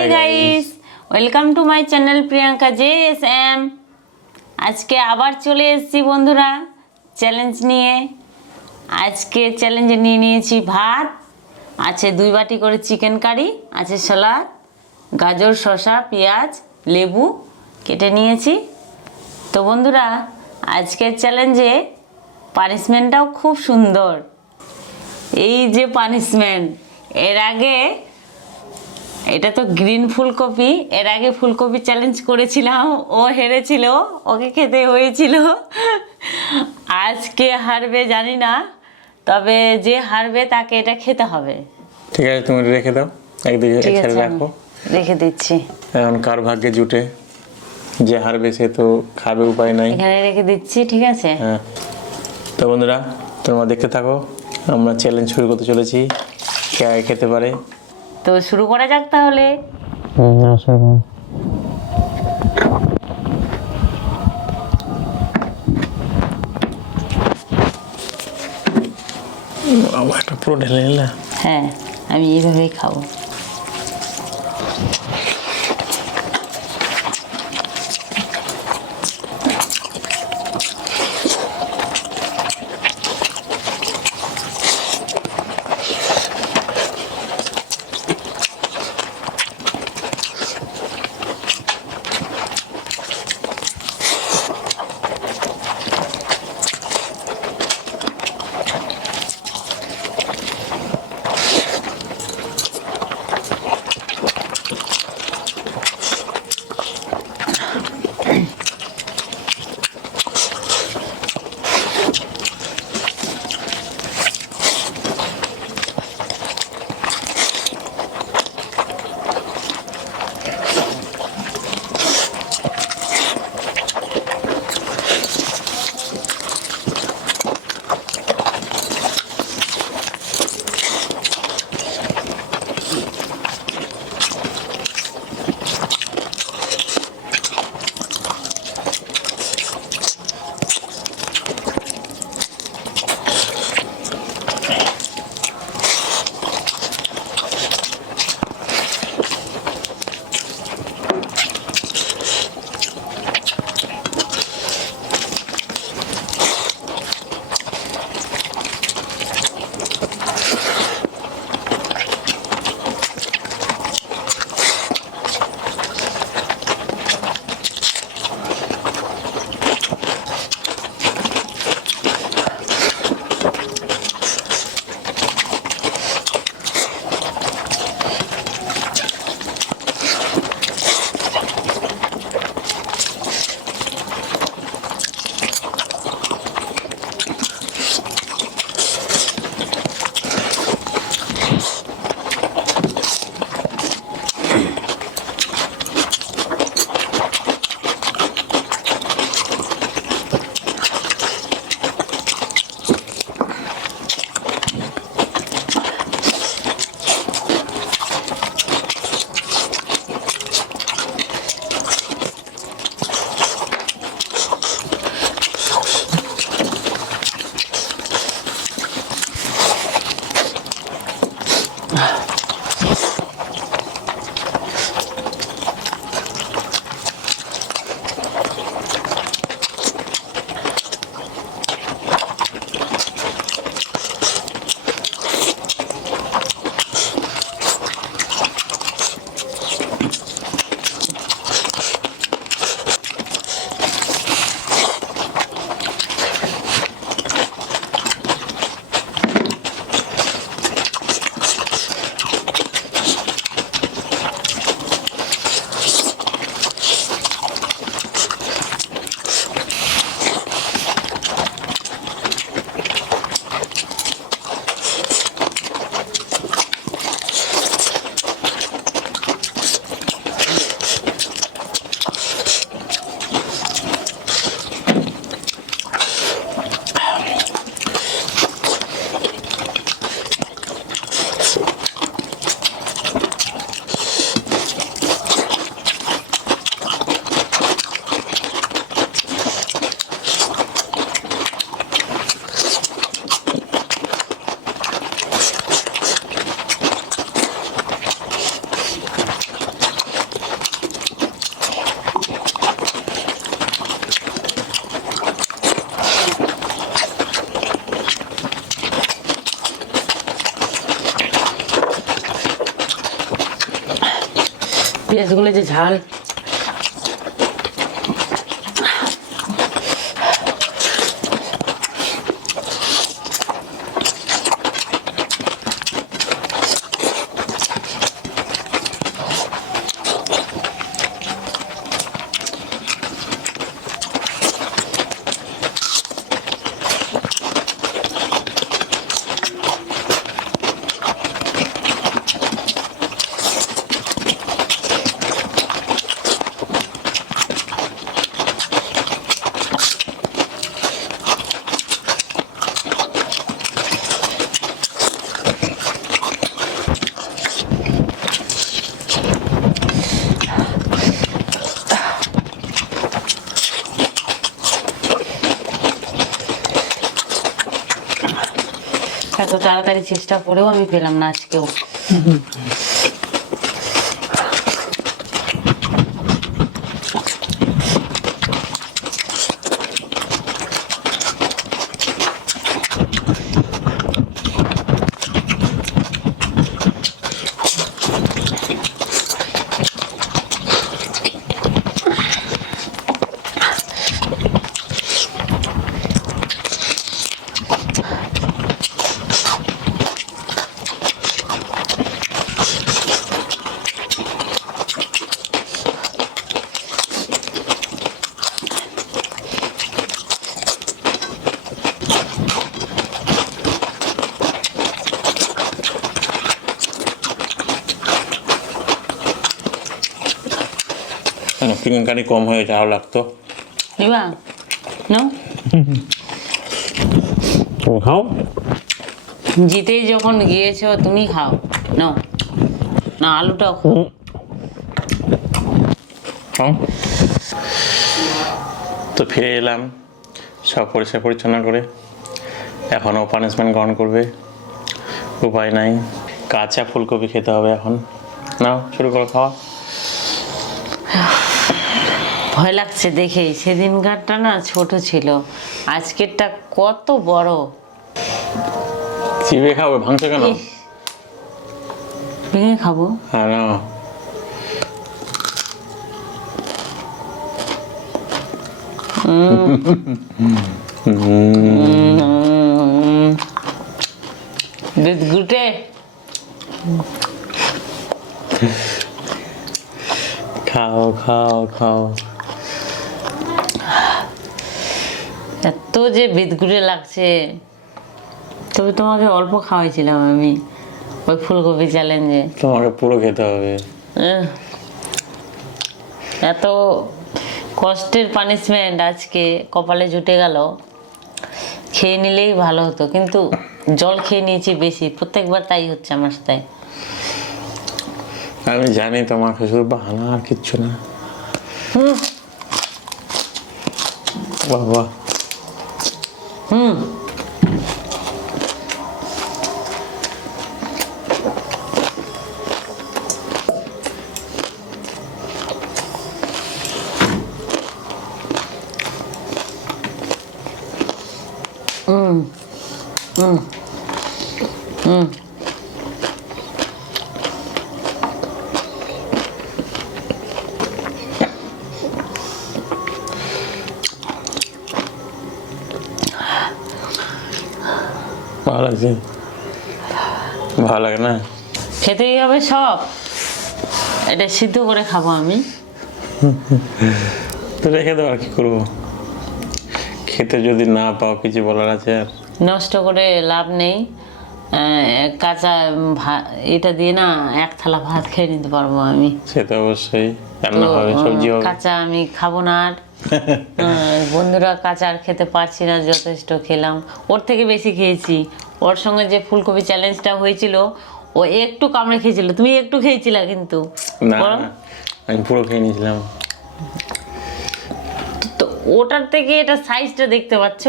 Hi guys, welcome to my channel Priyanka JSM। আজকে আবার চলে এসেছি বন্ধুরা চ্যালেঞ্জ নিয়ে। আজকে চ্যালেঞ্জে নিয়ে নিয়েছি ভাত, আছে 2 বাটি করে চিকেন কারি, আছে সালাদ, গাজর, শসা, পেঁয়াজ, লেবু কেটে নিয়েছি। তো বন্ধুরা আজকের চ্যালেঞ্জে পানিশমেন্টটাও খুব সুন্দর। এই যে পানিশমেন্ট, এর আগে এটা তো গ্রিন ফুলকপি, এর আগে ফুলকপি চ্যালেঞ্জ করেছিলাম, ও হেরেছিল, ওকে খেতে হয়েছিল। আজকে হারবে জানি না, তবে যে হারবে তাকে এটা খেতে হবে। ঠিক আছে, তুমি রেখে দাও, একদিকে ছেড়ে রাখো। রেখে দিচ্ছি। এখন কার ভাগ্যে জুটে, যে হারবে সে তো খাবে, উপায় নাই। এখানে রেখে দিচ্ছি, ঠিক আছে। হ্যাঁ, তো বন্ধুরা তোমরা দেখতে থাকো, আমরা চ্যালেঞ্জ শুরু করতে চলেছি, কে আগে খেতে পারে। তো শুরু করা যাক তাহলে। একটা পুরো ঢেলে নিলে। হ্যাঁ, আমি এইভাবেই খাবো। পেঁয়াজগুলো যে ঝাল। এত তাড়াতাড়ি চেষ্টা করেও আমি পেলাম না আজকেও। চিকেনকারি কম হয়ে যাওয়া লাগতো। নিবা নাও, তুমি খাও। জিতেই যখন গিয়েছো তুমি খাও। নাও না, আলুটাও খাও। তো ফিরে এলাম সব পরিষ্কার পরিচ্ছন্ন করে। এখনও পানিশমেন্ট গ্রহণ করবে, উপায় নাই। কাঁচা ফুলকপি খেতে হবে এখন। নাও শুরু করো খাওয়া। ভয় লাগছে দেখেই, সেদিনকারটা না ছোট ছিল, আজকেরটা কত বড়। চিবিয়ে খাবে, ভাঙছে কেন? ভেঙে খাবো। হ্যাঁ নাও। বিদঘুটে খাও খাও খাও। এত যে বিদঘুটে লাগছে, তবে তোমাকে অল্প খাওয়াইছিলাম আমি ওই ফুলকপি চ্যালেঞ্জে। তোমাকে পুরো খেতে হবে। এত কষ্টের পানিশমেন্ট আজকে কপালে জুটে গেল। খেয়ে নিলেই ভালো হতো, কিন্তু জল খেয়ে নিয়েছি বেশি, প্রত্যেকবার তাই হচ্ছে আমার সাথে। আমি জানি তোমাকে শুধু বাহানা, আর কিচ্ছু না। বাবা ভালো লাগছে? ভালো লাগে না? খেতেই হবে সব। এটা সিদ্ধ করে খাবো আমি। তো রেখে দেবো, আর কি করবো? খেতে যদি না পাও কিছু বলার আছে আর? নষ্ট করে লাভ নেই। কাঁচা এটা দিয়ে না এক থালা ভাত খেয়ে নিতে পারবো আমি। সে তো অবশ্যই, রান্না হবে, সবজি হবে। কাঁচা আমি খাবো না আর। বন্ধুরা কাঁচা আর খেতে পারছি না, যথেষ্ট খেলাম, ওর থেকে বেশি খেয়েছি। ওর সঙ্গে যে ফুলকপি চ্যালেঞ্জটা হয়েছিল, ও একটু কামড়ে খেয়েছিল, তুমি একটু খেয়েছিলা কিন্তু। না, আমি পুরো খেয়ে নিয়েছিলাম। তো ওটার থেকে এটা সাইজটা দেখতে পাচ্ছ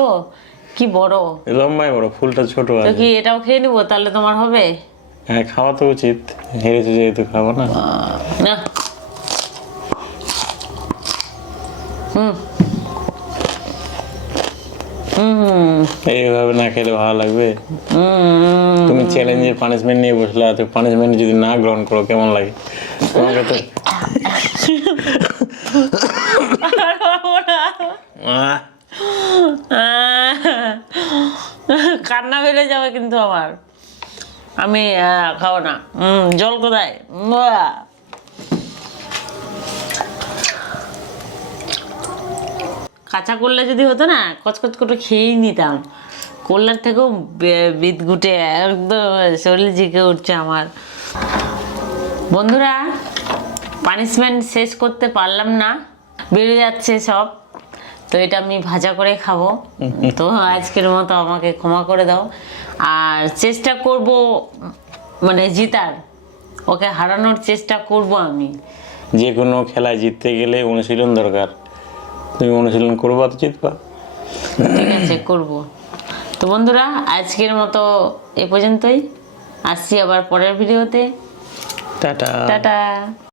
কি বড়, লম্বাই বড়, ফুলটা ছোট তো আছে। কি এটাও খেয়ে নিবো তাহলে তোমার হবে? হ্যাঁ, খাওয়া তো উচিত, হেরেছে যেহেতু খাবো না। না এইভাবে না খেলে ভালো লাগবে? তুমি চ্যালেঞ্জের পানিশমেন্ট নিয়ে বসলে, পানিশমেন্ট যদি না গ্রহণ করো কেমন লাগে তোমাকে? তো আর পারবো না। কান্না বেড়ে যাবে কিন্তু আমার, আমি খাবো না। জল কোথায়? কাঁচা করলে যদি হতো না, কচকচ করে খেয়েই নিতাম। করলার থেকেও বিদঘুটে একদম শরীর জিকে উঠছে আমার। বন্ধুরা, পানিশমেন্ট শেষ করতে পারলাম না, বেড়ে যাচ্ছে সব। তো এটা আমি ভাজা করে খাবো। তো আজকের মতো আমাকে ক্ষমা করে দাও। আর চেষ্টা করব মানে জিতার, ওকে হারানোর চেষ্টা করব আমি। যে কোনো খেলায় জিততে গেলে অনুশীলন দরকার। তুমি অনুশীলন করবা তো জিতবা। ঠিক আছে, করব। তো বন্ধুরা, আজকের মতো এ পর্যন্তই। আসছি আবার পরের ভিডিওতে। টাটা। টাটা।